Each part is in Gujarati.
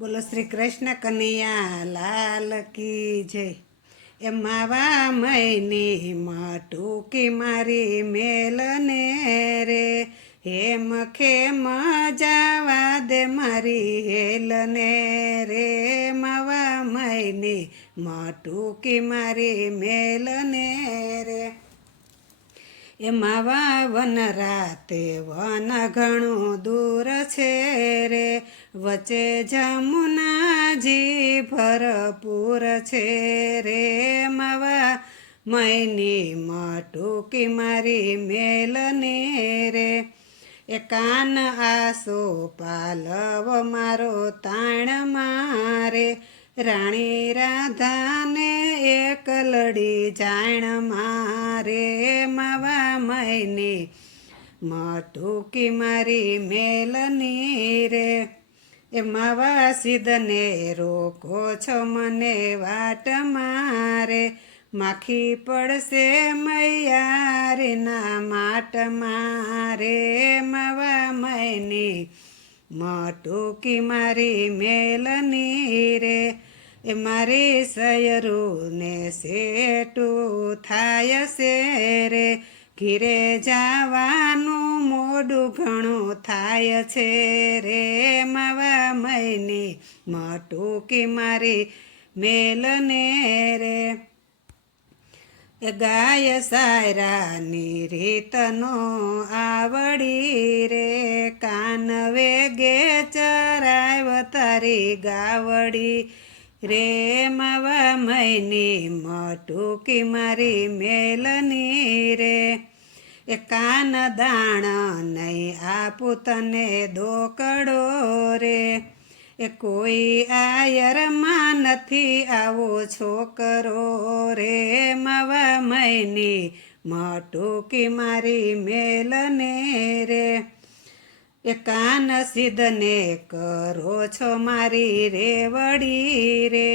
બોલો શ્રી કૃષ્ણ કનૈયા લાલ કી જય. એ માવા મૈની માટુકી મારી મેલને રે, હેમ ખેમ જાવા દે મારી હેલને રે. માવા મૈની માટુકી મારી મેલને રે, એ માવા વન રાતે વન ઘણું દૂર છે રે, વચ્ચે જમુનાજી ભરપૂર છે રે. માવા મૈની માટુકી મારી મેલની રે, એ કાન આસો પાલવ મારો તાણ મારે, રાણી રાધાને એક લડી જાણ મારે. માવા મૈની માટુકી મારી મેલની રે, એ માવા સિદ્ધને રોકો છો મને વાટ મારે, માખી પડશે મૈયારીના માટ મારે. માવા મૈની માટુકી મારી મેલની રે, એ મારી સયરુને સેટું થાય છે રે, ઘીરે જવાનું મોડું ઘણું થાય છે રે. માવા મૈની માટુકી મારી મેલને રે, એ ગાય સાયરાની રીતનો આવડી રે, કાન વેગે ચરાવ તારી ગાવડી રે. માવા મૈની માટુકી મારી મેલની રે, એ કાન દાણ નહીં આપું તને દોકડો રે, એ કોઈ આયરમાં નથી આવો છોકરો રે. માવા મૈની માટુકી મારી મેલને રે, એ કાન સિદ્ધને કરો છો મારી રેવડી રે,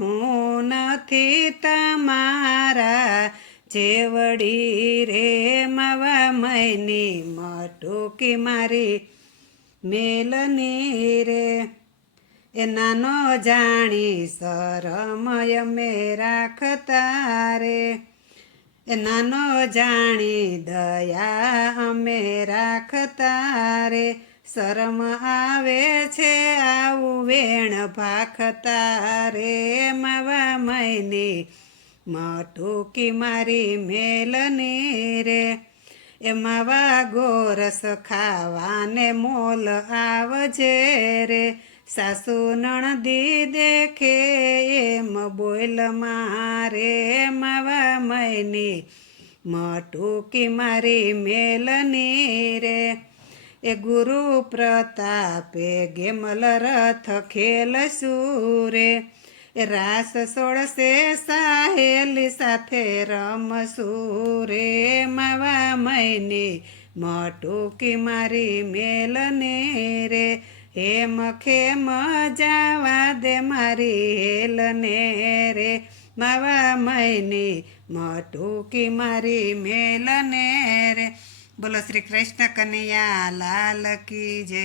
હું નથી તમારા જેવડી રે. માવા મૈની માટુકી મારી મેલની રે, એ નાનો જાણી શરમય મેં રાખતા રે, એ નાનો જાણી દયા અમે રાખતા રે, શરમ આવે છે આવું વેણ ભાખતા રે. માવા મૈની માટુકી મારી મેલની રે, એ માવા ગોરસ ખાવાને મોલ આવજે રે, સાસુ નણદી દેખે એમ બોલ મારે. માવા મૈની માટુકી મારી મેલની રે, એ ગુરુ પ્રતાપે ગેમલ રથ ખેલશું રે, એ રાસ સોળશે સાહેલી સાથે રમશું રે. માવા મૈની માટુકી મારી મેલની રે, હેમ ખેમ જાવા દે મારી હેલને રે. માવા મૈની માટુકી મારી મેલને રે. બોલો શ્રી કૃષ્ણ કનૈયા લાલ કી જય.